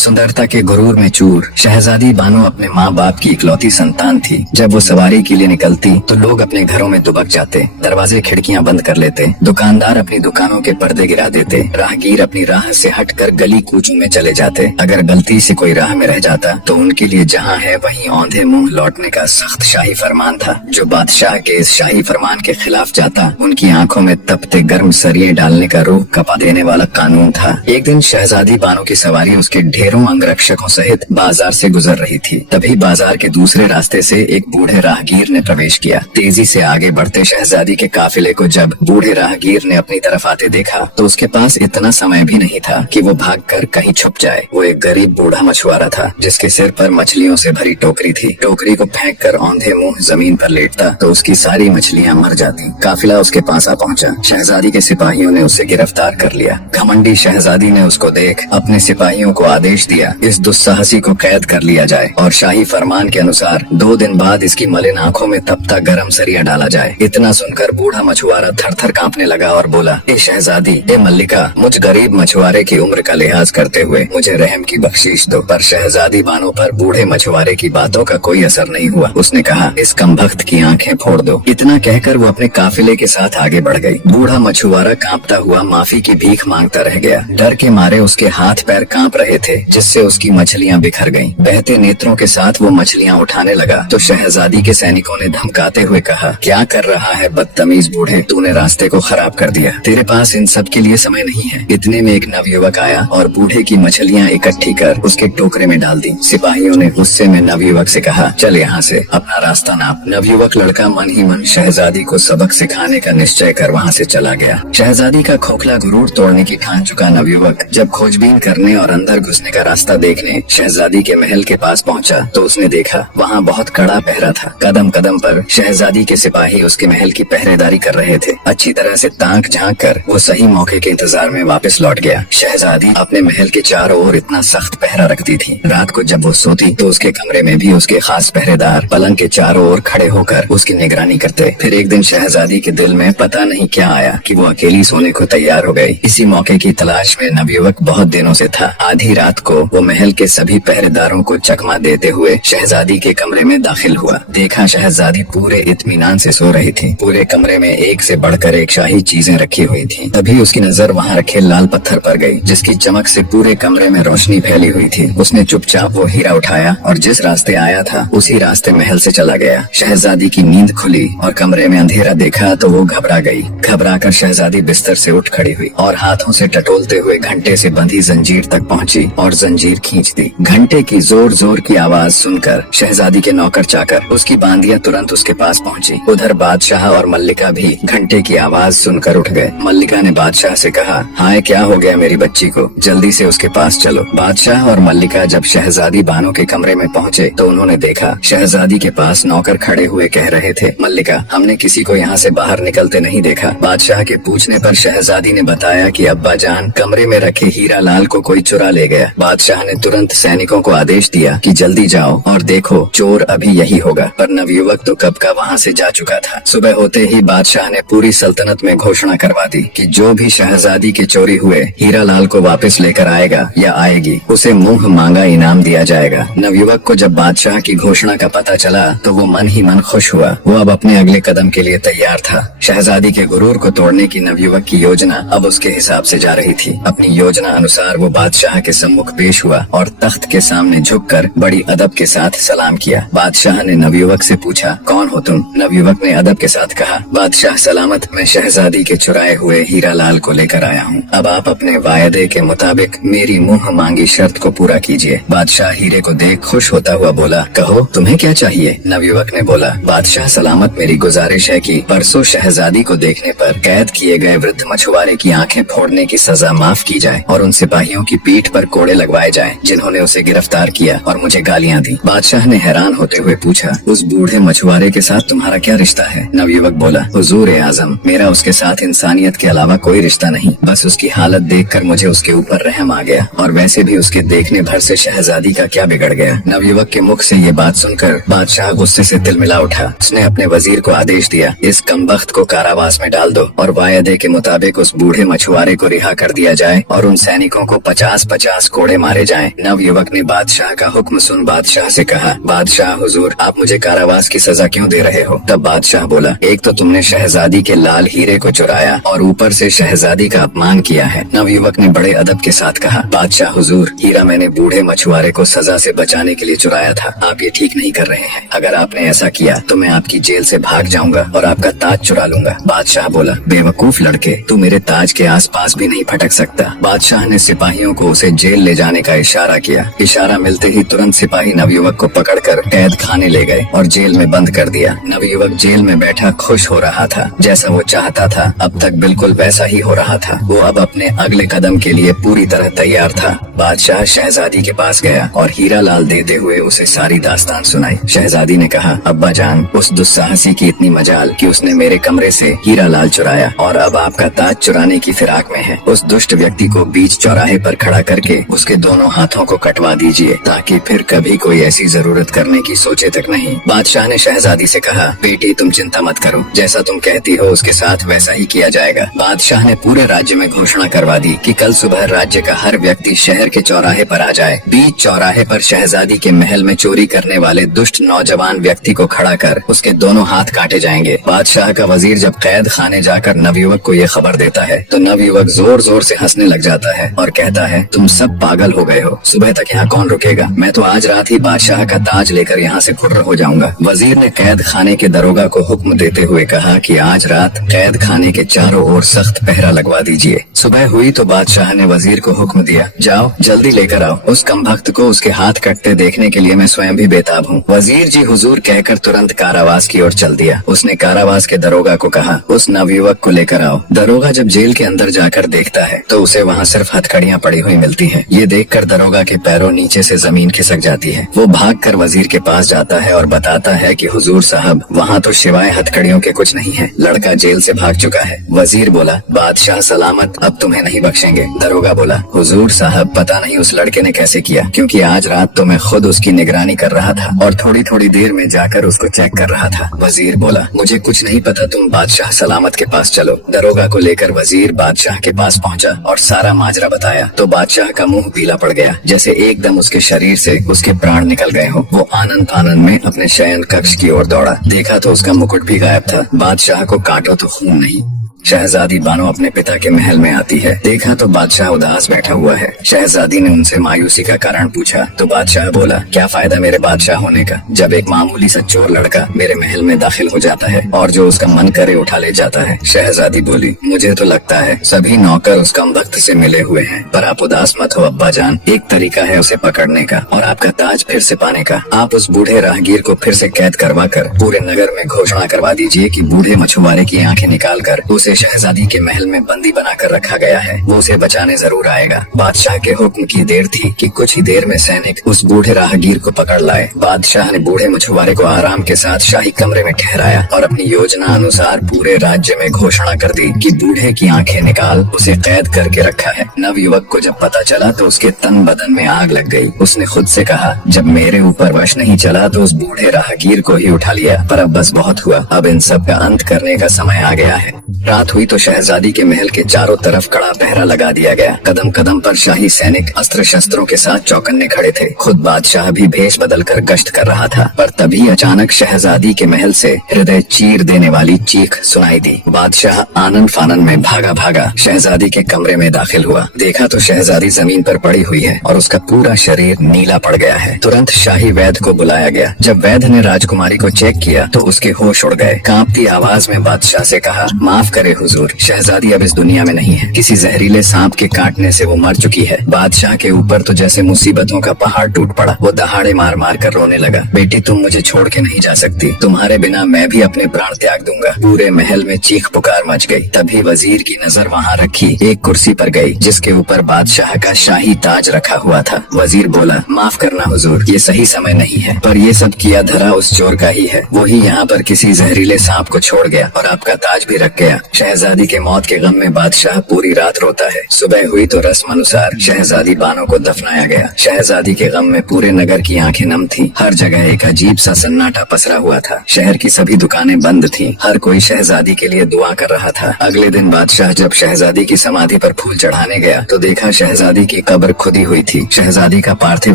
सुंदरता के गुरूर में चूर शहजादी बानो अपने माँ बाप की इकलौती संतान थी। जब वो सवारी के लिए निकलती तो लोग अपने घरों में दुबक जाते, दरवाजे खिड़कियाँ बंद कर लेते, दुकानदार अपनी दुकानों के पर्दे गिरा देते, राहगीर अपनी राह से हटकर गली कूचों में चले जाते। अगर गलती से कोई राह में रह जाता तो उनके लिए जहाँ है वहीं औंधे मुंह लौटने का सख्त शाही फरमान था। जो बादशाह के इस शाही फरमान के खिलाफ जाता उनकी आंखों में तपते गर्म सरिये डालने का रूह कपा देने वाला कानून था। एक दिन शहजादी बानो की सवारी उसके ढेरों अंगरक्षकों सहित बाजार से गुजर रही थी। तभी बाजार के दूसरे रास्ते से एक बूढ़े राहगीर ने प्रवेश किया। तेजी से आगे बढ़ते शहजादी के काफिले को जब बूढ़े राहगीर ने अपनी तरफ आते देखा तो उसके पास इतना समय भी नहीं था कि वो भागकर कहीं छुप जाए। वो एक गरीब बूढ़ा मछुआरा था जिसके सिर पर मछलियों से भरी टोकरी थी। टोकरी को फेंककर औंधे मुंह जमीन पर लेटता तो उसकी सारी मछलियां मर जाती। काफिला उसके पास आ पहुंचा। शहजादी के सिपाहियों ने उसे गिरफ्तार कर लिया। घमंडी शहजादी ने उसको देख अपने सिपाहियों को आदेश दिया इस दुस्साहसी को कैद कर लिया जाए और शाही फरमान के अनुसार 2 दिन बाद इसकी मलिन आंखों में तपता गरम सरिया डाला जाए। इतना सुनकर बूढ़ा मछुआरा थर थर कांपने लगा और बोला, ए शहजादी, ए मल्लिका, मुझ गरीब मछुआरे की उम्र का लिहाज करते हुए मुझे रहम की बख्शीश दो। पर शहजादी बानो पर बूढ़े मछुआरे की बातों का कोई असर नहीं हुआ। उसने कहा, इस कमबख्त की आंखें फोड़ दो। इतना कहकर वो अपने काफिले के साथ आगे बढ़ गई। बूढ़ा मछुआरा कांपता हुआ माफी की भीख मांगता रह गया। डर के मारे उसके हाथ पैर कांप रहे थे जिससे उसकी मछलियां बिखर गईं। बहते नेत्रों के साथ वो मछलियां उठाने लगा तो शहजादी के सैनिकों ने धमकाते हुए कहा, क्या कर रहा है बदतमीज बूढ़े, तूने रास्ते को खराब कर दिया। तेरे पास इन सब के लिए समय नहीं है। इतने में एक नवयुवक आया और बूढ़े की मछलियां इकट्ठी कर उसके टोकरे में डाल दी। सिपाहियों ने गुस्से में नवयुवक से कहा, चल यहाँ से, अपना रास्ता नाप। नवयुवक लड़का मन ही मन शहजादी को सबक सिखाने का निश्चय कर वहाँ से चला गया। शहजादी का खोखला गुरूर तोड़ने की ठान चुका नवयुवक जब खोजबीन करने और अंदर घुसने का रास्ता देखने शहजादी के महल के पास पहुंचा तो उसने देखा वहाँ बहुत कड़ा पहरा था। कदम कदम पर शहजादी के सिपाही उसके महल की पहरेदारी कर रहे थे। अच्छी तरह से ताक झांक कर वो सही मौके के इंतजार में वापस लौट गया। शहजादी अपने महल के चारों ओर इतना सख्त पहरा रखती थी। रात को जब वो सोती तो उसके कमरे में भी उसके खास पहरेदार पलंग के चारों ओर खड़े होकर उसकी निगरानी करते। फिर एक दिन शहजादी के दिल में पता नहीं क्या आया कि वो अकेली सोने को तैयार हो गई। इसी मौके की तलाश में नवयुवक बहुत दिनों से था। आधी रात को वो महल के सभी पहरेदारों को चकमा देते हुए शहजादी के कमरे में दाखिल हुआ। देखा शहजादी पूरे इत्मीनान से सो रही थी। पूरे कमरे में एक से बढ़कर एक शाही चीजें रखी हुई थी। तभी उसकी नजर वहाँ रखे लाल पत्थर पर गई जिसकी चमक से पूरे कमरे में रोशनी फैली हुई थी। उसने चुपचाप वो हीरा उठाया और जिस रास्ते आया था उसी रास्ते महल से चला गया। शहजादी की नींद खुली और कमरे में अंधेरा देखा तो वो घबरा गई। घबरा कर शहजादी बिस्तर से उठ खड़ी हुई और हाथों से टटोलते हुए घंटे से बंधी जंजीर तक पहुंची और जंजीर खींच दी। घंटे की जोर जोर की आवाज सुनकर शहजादी के नौकर चाकर उसकी बांदियां तुरंत उसके पास पहुंची। उधर बादशाह और मल्लिका भी घंटे की आवाज सुनकर उठ गए। मल्लिका ने बादशाह से कहा, हाय क्या हो गया मेरी बच्ची को, जल्दी से उसके पास चलो। बादशाह और मल्लिका जब शहजादी बानो के कमरे में पहुंचे तो उन्होंने देखा शहजादी के पास नौकर खड़े हुए कह रहे थे, मल्लिका, हमने किसी को यहाँ से बाहर निकलते नहीं देखा। बादशाह के पूछने पर शहजादी ने बताया कि अब्बा जान, कमरे में रखे हीरा लाल को कोई चुरा ले गया। बादशाह ने तुरंत सैनिकों को आदेश दिया कि जल्दी जाओ और देखो चोर अभी यही होगा। पर नवयुवक तो कब का वहाँ से जा चुका था। सुबह होते ही बादशाह ने पूरी सल्तनत में घोषणा करवा दी कि जो भी शहजादी के चोरी हुए हीरा लाल को वापस लेकर आएगा या आएगी उसे मुंह मांगा इनाम दिया जाएगा। नवयुवक को जब बादशाह की घोषणा का पता चला तो वो मन ही मन खुश हुआ। वो अब अपने अगले कदम के लिए तैयार था। शहजादी के गुरूर को तोड़ने की नवयुवक की योजना अब उसके हिसाब से जा रही थी। अपनी योजना अनुसार वो बादशाह के सम्मुख पेश हुआ और तख्त के सामने झुककर बड़ी अदब के साथ सलाम किया। बादशाह ने नवयुवक से पूछा, कौन हो तुम? नवयुवक ने अदब के साथ कहा, बादशाह सलामत, मैं शहजादी के चुराए हुए हीरा लाल को लेकर आया हूँ। अब आप अपने वायदे के मुताबिक मेरी मुंह मांगी शर्त को पूरा कीजिए। बादशाह हीरे को देख खुश होता हुआ बोला, कहो तुम्हें क्या चाहिए? नवयुवक ने बोला, बादशाह सलामत, मेरी गुजारिश है कि परसों शहजादी को देखने पर कैद किए गए वृद्ध मछुआरे की आंखें फोड़ने की सजा माफ की जाए और उन सिपाहियों की पीठ पर कोड़े लगवाए जाएं जिन्होंने उसे गिरफ्तार किया और मुझे गालियां दी। बादशाह ने हैरान होते हुए पूछा, उस बूढ़े मछुआरे के साथ तुम्हारा क्या रिश्ता है? नवयुवक बोला, हुजूर ए आजम, मेरा उसके साथ इंसानियत के अलावा कोई रिश्ता नहीं। बस उसकी हालत देखकर मुझे उसके ऊपर रहम आ गया और वैसे भी उसके देखने भर से शहजादी का क्या बिगड़ गया। नवयुवक के मुख से ये बात सुनकर बादशाह गुस्से से तिलमिला उठा। उसने अपने वजीर को आदेश दिया, इस कमबख्त को कारावास में डाल दो और वायदे के मुताबिक उस बूढ़े मछुआरे को रिहा कर दिया जाए और उन सैनिकों को 50-50 कोड़े कोड़े मारे जाएं। नवयुवक ने बादशाह का हुक्म सुन बादशाह से कहा, बादशाह हुजूर, आप मुझे कारावास की सजा क्यों दे रहे हो? तब बादशाह बोला, एक तो तुमने शहजादी के लाल हीरे को चुराया और ऊपर से शहजादी का अपमान किया है। नवयुवक ने बड़े अदब के साथ कहा, बादशाह हुजूर, हीरा मैंने बूढ़े मछुआरे को सजा से बचाने के लिए चुराया था। आप ये ठीक नहीं कर रहे हैं। अगर आपने ऐसा किया तो मैं आपकी जेल से भाग जाऊंगा और आपका ताज चुरा लूंगा। बादशाह बोला, बेवकूफ लड़के, तू मेरे ताज के आसपास भी नहीं भटक सकता। बादशाह ने सिपाहियों को उसे जेल ले जाने का इशारा किया। इशारा मिलते ही तुरंत सिपाही नवयुवक को पकड़कर कैद खाने ले गए और जेल में बंद कर दिया। नवयुवक जेल में बैठा खुश हो रहा था। जैसा वो चाहता था अब तक बिल्कुल वैसा ही हो रहा था। वो अब अपने अगले कदम के लिए पूरी तरह तैयार था। बादशाह शहजादी के पास गया और हीरा लाल देते हुए उसे सारी दास्तान सुनाई। शहजादी ने कहा, अब्बा जान, उस दुस्साहसी की इतनी मजाल कि उसने मेरे कमरे से हीरा लाल चुराया और अब आपका ताज चुराने की फिराक में है। उस दुष्ट व्यक्ति को बीच चौराहे पर खड़ा करके उसके दोनों हाथों को कटवा दीजिए ताकि फिर कभी कोई ऐसी जरूरत करने की सोचे तक नहीं। बादशाह ने शहजादी से कहा, बेटी तुम चिंता मत करो, जैसा तुम कहती हो उसके साथ वैसा ही किया जाएगा। बादशाह ने पूरे राज्य में घोषणा करवा दी कि कल सुबह राज्य का हर व्यक्ति शहर के चौराहे पर आ जाए। बीच चौराहे पर शहजादी के महल में चोरी करने वाले दुष्ट नौजवान व्यक्ति को खड़ा कर उसके दोनों हाथ काटे जाएंगे। बादशाह का वजीर जब कैद खाने जाकर नवयुवक को ये खबर देता है तो नवयुवक जोर जोर से हंसने लग जाता है और कहता है, तुम सब पागल हो गए हो, सुबह तक यहाँ कौन रुकेगा? मैं तो आज रात ही बादशाह का ताज लेकर यहाँ से फुर्र हो जाऊंगा। वजीर ने कैद खाने के दरोगा को हुक्म देते हुए कहा कि आज रात कैद खाने के चारों ओर सख्त पहरा लगवा दीजिए। सुबह हुई तो बादशाह ने वजीर को हुक्म दिया, जाओ जल्दी लेकर आओ, उस कमबख्त को उसके हाथ कटते देखने के लिए मैं स्वयं भी बेताब हूँ। वजीर जी हुजूर कहकर तुरंत कारावास की ओर चल दिया। उसने कारावास के दरोगा को कहा, उस नवयुवक को लेकर आओ। दरोगा जब जेल के अंदर जाकर देखता है तो उसे वहाँ सिर्फ हथकड़ियाँ पड़ी हुई मिलती हैं। ये देखकर दरोगा के पैरों नीचे से जमीन खिसक जाती है। वो भागकर वजीर के पास जाता है और बताता है कि हुजूर साहब, वहाँ तो सिवाय हथकड़ियों के कुछ नहीं है, लड़का जेल से भाग चुका है। वजीर बोला, बादशाह सलामत, अब तुम्हें नहीं बख्शेंगे। दरोगा बोला, हुजूर साहब, पता नहीं उस लड़के ने कैसे किया, क्योंकि आज रात तो मैं खुद उसकी निगरानी कर रहा था और थोड़ी थोड़ी देर में जाकर उसको चेक कर रहा था। वजीर बोला, मुझे कुछ नहीं पता, तुम बादशाह सलामत के पास चलो। दरोगा को लेकर वजीर बादशाह के पास पहुंचा और सारा माजरा बताया तो बादशाह का मुंह पीला पड़ गया, जैसे एकदम उसके शरीर से उसके प्राण निकल गए हो। वो आनंद आनंद में अपने शयन कक्ष की ओर दौड़ा। देखा तो उसका मुकुट भी गायब था। बादशाह को काटो तो खून नहीं। शहजादी बानो अपने पिता के महल में आती है। देखा तो बादशाह उदास बैठा हुआ है। शहजादी ने उनसे मायूसी का कारण पूछा तो बादशाह बोला, क्या फायदा मेरे बादशाह होने का, जब एक मामूली सा चोर लड़का मेरे महल में दाखिल हो जाता है और जो उसका मन करे उठा ले जाता है। शहजादी बोली, मुझे तो लगता है सभी नौकर उस कमबख्त से मिले हुए हैं, पर आप उदास मत हो अब्बा जान, एक तरीका है उसे पकड़ने का और आपका ताज फिर से पाने का। आप उस बूढ़े राहगीर को फिर से कैद करवा कर पूरे नगर में घोषणा करवा दीजिए कि बूढ़े मछुआरे की आंखें निकाल कर उसे शहजादी के महल में बंदी बनाकर रखा गया है, वो उसे बचाने जरूर आएगा। बादशाह के हुक्म की देर थी कि कुछ ही देर में सैनिक उस बूढ़े राहगीर को पकड़ लाए। बादशाह ने बूढ़े मछुआरे को आराम के साथ शाही कमरे में ठहराया और अपनी योजना अनुसार पूरे राज्य में घोषणा कर दी कि बूढ़े की आंखें निकाल उसे कैद करके रखा है। नवयुवक को जब पता चला तो उसके तन बदन में आग लग गई। उसने खुद से कहा, जब मेरे ऊपर वश नहीं चला तो उस बूढ़े राहगीर को ही उठा लिया, पर अब बस बहुत हुआ, अब इन सब का अंत करने का समय आ गया है। रात हुई तो शहजादी के महल के चारों तरफ कड़ा पहरा लगा दिया गया। कदम कदम पर शाही सैनिक अस्त्र शस्त्रों के साथ चौकन्ने खड़े थे। खुद बादशाह भी भेष बदलकर गश्त कर रहा था, पर तभी अचानक शहजादी के महल से हृदय चीर देने वाली चीख सुनाई दी। बादशाह आनंद फानन में भागा भागा शहजादी के कमरे में दाखिल हुआ। देखा तो शहजादी जमीन पर पड़ी हुई है और उसका पूरा शरीर नीला पड़ गया है। तुरंत शाही वैद्य को बुलाया गया। जब वैद्य ने राजकुमारी को चेक किया तो उसके होश उड़ गए। कांपती आवाज में बादशाह से कहा, माफ करे हुजूर, शहजादी अब इस दुनिया में नहीं है, किसी जहरीले सांप के काटने से वो मर चुकी है। बादशाह के ऊपर तो जैसे मुसीबतों का पहाड़ टूट पड़ा। वो दहाड़े मार मार कर रोने लगा, बेटी तुम मुझे छोड़ के नहीं जा सकती, तुम्हारे बिना मैं भी अपने प्राण त्याग दूंगा। पूरे महल में चीख पुकार मच गई। तभी वजीर की नजर वहाँ रखी एक कुर्सी पर गई जिसके ऊपर बादशाह का शाही ताज रखा हुआ था। वजीर बोला, माफ करना हुजूर, ये सही समय नहीं है, पर ये सब किया धरा उस चोर का ही है। वो ही यहाँ पर किसी जहरीले सांप को छोड़ गया और आपका ताज भी रख गया। शहजादी के मौत के गम में बादशाह पूरी रात रोता है। सुबह हुई तो रस्म अनुसार शहजादी बानो को दफनाया गया। शहजादी के गम में पूरे नगर की आंखें नम थी। हर जगह एक अजीब सा सन्नाटा पसरा हुआ था। शहर की सभी दुकानें बंद थीं। हर कोई शहजादी के लिए दुआ कर रहा था। अगले दिन बादशाह जब शहजादी की समाधि पर फूल चढ़ाने गया तो देखा शहजादी की कब्र खुदी हुई थी। शहजादी का पार्थिव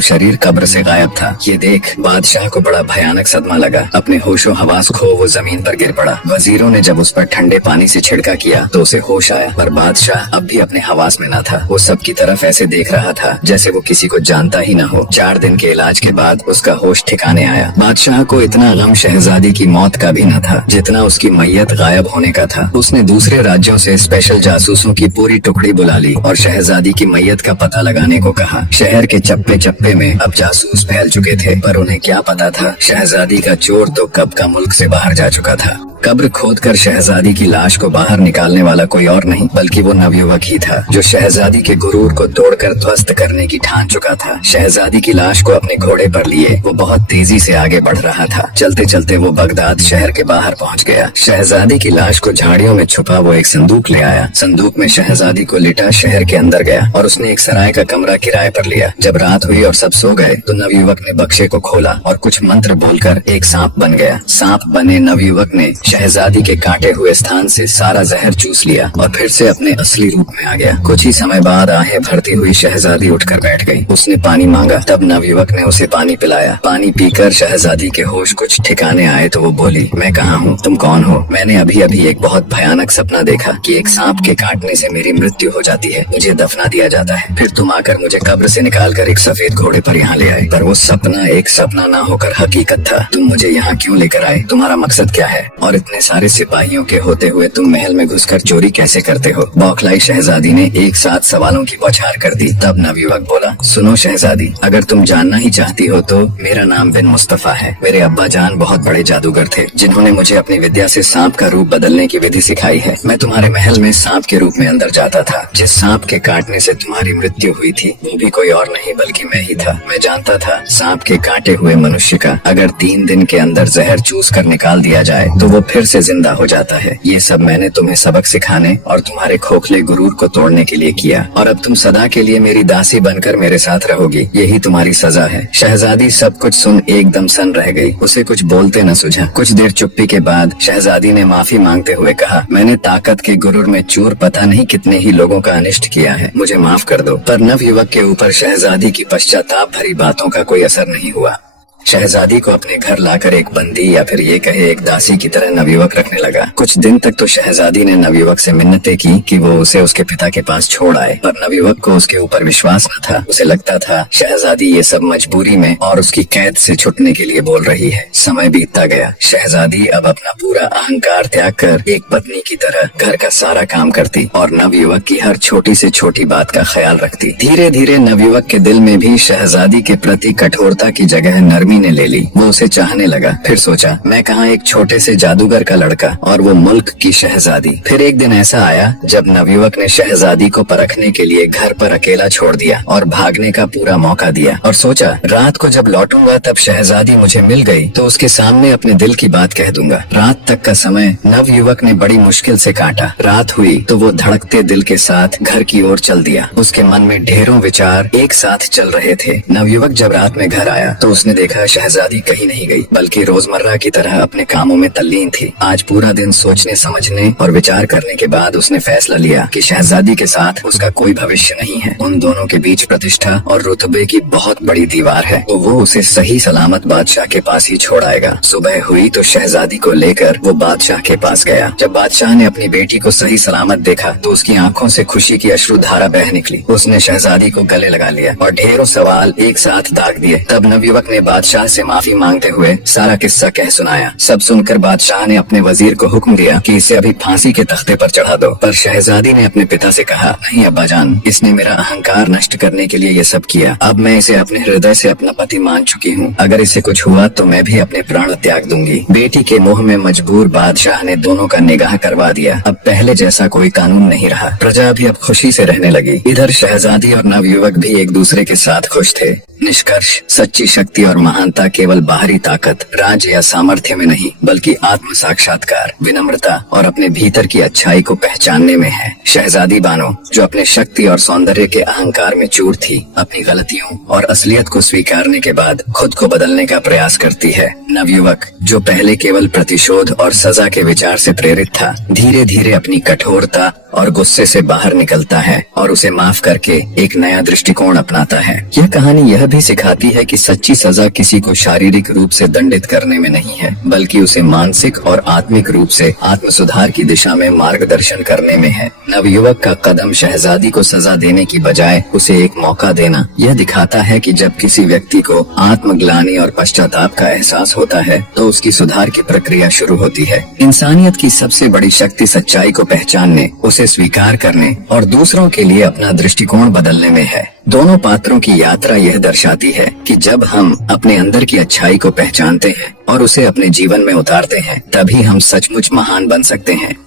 शरीर कब्र से गायब था। ये देख बादशाह को बड़ा भयानक सदमा लगा। अपने होशो हवास खो वो जमीन पर गिर पड़ा। वजीरों ने जब उस पर ठंडे पानी से छिड़का किया तो उसे होश आया, पर बादशाह अब भी अपने हवास में न था। वो सबकी तरफ ऐसे देख रहा था जैसे वो किसी को जानता ही न हो। 4 दिन के इलाज के बाद उसका होश ठिकाने आया। बादशाह को इतना गम शहजादी की मौत का भी न था जितना उसकी मैयत गायब होने का था। उसने दूसरे राज्यों से स्पेशल जासूसों की पूरी टुकड़ी बुला ली और शहजादी की मैयत का पता लगाने को कहा। शहर के चप्पे चप्पे में अब जासूस फैल चुके थे, पर उन्हें क्या पता था शहजादी का चोर तो कब का मुल्क से बाहर जा चुका था। कब्र खोदकर शहजादी की लाश को बाहर निकालने वाला कोई और नहीं बल्कि वो नवयुवक ही था जो शहजादी के गुरूर को तोड़कर ध्वस्त करने की ठान चुका था। शहजादी की लाश को अपने घोड़े पर लिए वो बहुत तेजी से आगे बढ़ रहा था। चलते चलते वो बगदाद शहर के बाहर पहुंच गया। शहजादी की लाश को झाड़ियों में छुपा वो एक संदूक ले आया। संदूक में शहजादी को लिटा शहर के अंदर गया और उसने एक सराय का कमरा किराए पर लिया। जब रात हुई और सब सो गए तो नवयुवक ने बक्से को खोला और कुछ मंत्र बोलकर एक सांप बन गया। सांप बने नवयुवक ने शहजादी के काटे हुए स्थान से सारा जहर चूस लिया और फिर से अपने असली रूप में आ गया। कुछ ही समय बाद आहें भरती हुई शहजादी उठकर बैठ गई। उसने पानी मांगा, तब नवयुवक ने उसे पानी पिलाया। पानी पीकर शहजादी के होश कुछ ठिकाने आए तो वो बोली, मैं कहाँ हूँ, तुम कौन हो? मैंने अभी अभी एक बहुत भयानक सपना देखा कि एक सांप के काटने से मेरी मृत्यु हो जाती है, मुझे दफना दिया जाता है, फिर तुम आकर मुझे कब्र से निकालकर एक सफेद घोड़े पर यहाँ ले आए। पर वो सपना एक सपना ना होकर हकीकत था। तुम मुझे यहाँ क्यों लेकर आए? तुम्हारा मकसद क्या है? और इतने सारे सिपाहियों के होते हुए तुम महल में घुसकर चोरी कैसे करते हो? बौखलाई शहजादी ने एक साथ सवालों की बौछार कर दी। तब नवयुवक बोला, सुनो शहजादी, अगर तुम जानना ही चाहती हो तो मेरा नाम बिन मुस्तफा है। मेरे अब्बा जान बहुत बड़े जादूगर थे जिन्होंने मुझे अपनी विद्या से सांप का रूप बदलने की विधि सिखाई है। मैं तुम्हारे महल में सांप के रूप में अंदर जाता था। जिस सांप के काटने से तुम्हारी मृत्यु हुई थी वो भी कोई और नहीं बल्कि मैं ही था। मैं जानता था सांप के काटे हुए मनुष्य का अगर 3 दिन के अंदर जहर चूस कर निकाल दिया जाए तो वो फिर से जिंदा हो जाता है। ये सब मैंने तुम्हें सबक सिखाने और तुम्हारे खोखले गुरूर को तोड़ने के लिए किया और अब तुम सदा के लिए मेरी दासी बनकर मेरे साथ रहोगी। यही तुम्हारी सजा है। शहजादी सब कुछ सुन एकदम सन रह गई। उसे कुछ बोलते न सूझा। कुछ देर चुप्पी के बाद शहजादी ने माफी मांगते हुए कहा, मैंने ताकत के गुरूर में चूर पता नहीं कितने ही लोगों का अनिष्ट किया है, मुझे माफ कर दो। पर नवयुवक के ऊपर शहजादी की पश्चाताप भरी बातों का कोई असर नहीं हुआ। शहजादी को अपने घर लाकर एक बंदी या फिर ये कहे एक दासी की तरह नवयुवक रखने लगा। कुछ दिन तक तो शहजादी ने नवयुवक से मिन्नतें की कि वो उसे उसके पिता के पास छोड़ आए, पर नवयुवक को उसके ऊपर विश्वास न था। उसे लगता था शहजादी ये सब मजबूरी में और उसकी कैद से छुटने के लिए बोल रही है। समय बीतता गया। शहजादी अब अपना पूरा अहंकार त्याग कर एक पत्नी की तरह घर का सारा काम करती और नवयुवक की हर छोटी से छोटी बात का ख्याल रखती। धीरे धीरे नवयुवक के दिल में भी शहजादी के प्रति कठोरता की जगह नरमी ने ले ली। वो उसे चाहने लगा। फिर सोचा, मैं कहाँ एक छोटे से जादूगर का लड़का और वो मुल्क की शहजादी। फिर एक दिन ऐसा आया जब नवयुवक ने शहजादी को परखने के लिए घर पर अकेला छोड़ दिया और भागने का पूरा मौका दिया और सोचा रात को जब लौटूंगा तब शहजादी मुझे मिल गई तो उसके सामने अपने दिल की बात कह दूंगा। रात तक का समय नवयुवक ने बड़ी मुश्किल से काटा। रात हुई तो वो धड़कते दिल के साथ घर की ओर चल दिया। उसके मन में ढेरों विचार एक साथ चल रहे थे। नवयुवक जब रात में घर आया तो उसने देखा शहजादी कहीं नहीं गई बल्कि रोजमर्रा की तरह अपने कामों में तल्लीन थी। आज पूरा दिन सोचने समझने और विचार करने के बाद उसने फैसला लिया कि शहजादी के साथ उसका कोई भविष्य नहीं है। उन दोनों के बीच प्रतिष्ठा और रुतबे की बहुत बड़ी दीवार है तो वो उसे सही सलामत बादशाह के पास ही छोड़ आएगा। सुबह हुई तो शहजादी को लेकर वो बादशाह के पास गया। जब बादशाह ने अपनी बेटी को सही सलामत देखा तो उसकी आंखों से खुशी की अश्रुधारा बह निकली। उसने शहजादी को गले लगा लिया और ढेरों सवाल एक साथ दाग दिए। तब नवयुवक ने बादशाह से माफी मांगते हुए सारा किस्सा कह सुनाया। सब सुनकर बादशाह ने अपने वजीर को हुक्म दिया कि इसे अभी फांसी के तख्ते पर चढ़ा दो। पर शहजादी ने अपने पिता से कहा, नहीं अब्बाजान, इसने मेरा अहंकार नष्ट करने के लिए ये सब किया। अब मैं इसे अपने हृदय से अपना पति मान चुकी हूँ। अगर इसे कुछ हुआ तो मैं भी अपने प्राण त्याग दूंगी। बेटी के मोह में मजबूर बादशाह ने दोनों का निगाह करवा दिया। अब पहले जैसा कोई कानून नहीं रहा। प्रजा भी अब खुशी से रहने लगी। इधर शहजादी और नवयुवक भी एक दूसरे के साथ खुश थे। निष्कर्ष, सच्ची शक्ति और महानता केवल बाहरी ताकत, राज्य या सामर्थ्य में नहीं, बल्कि आत्म साक्षात्कार, विनम्रता और अपने भीतर की अच्छाई को पहचानने में है। शहजादी बानो, जो अपने शक्ति और सौंदर्य के अहंकार में चूर थी, अपनी गलतियों और असलियत को स्वीकारने के बाद खुद को बदलने का प्रयास करती है। नवयुवक, जो पहले केवल प्रतिशोध और सजा के विचार से प्रेरित था, धीरे धीरे अपनी कठोरता और गुस्से से बाहर निकलता है और उसे माफ करके एक नया दृष्टिकोण अपनाता है। यह कहानी यह भी सिखाती है कि सच्ची सजा किसी को शारीरिक रूप से दंडित करने में नहीं है, बल्कि उसे मानसिक और आत्मिक रूप से आत्म सुधार की दिशा में मार्गदर्शन करने में है। नवयुवक का कदम शहजादी को सजा देने की बजाय उसे एक मौका देना यह दिखाता है कि जब किसी व्यक्ति को आत्मग्लानि और पश्चाताप का एहसास होता है तो उसकी सुधार की प्रक्रिया शुरू होती है। इंसानियत की सबसे बड़ी शक्ति सच्चाई को पहचानने, उसे स्वीकार करने और दूसरों के लिए अपना दृष्टिकोण बदलने में है। दोनों पात्रों की यात्रा यह दर्शाती है कि जब हम अपने अंदर की अच्छाई को पहचानते हैं और उसे अपने जीवन में उतारते हैं, तभी हम सचमुच महान बन सकते हैं।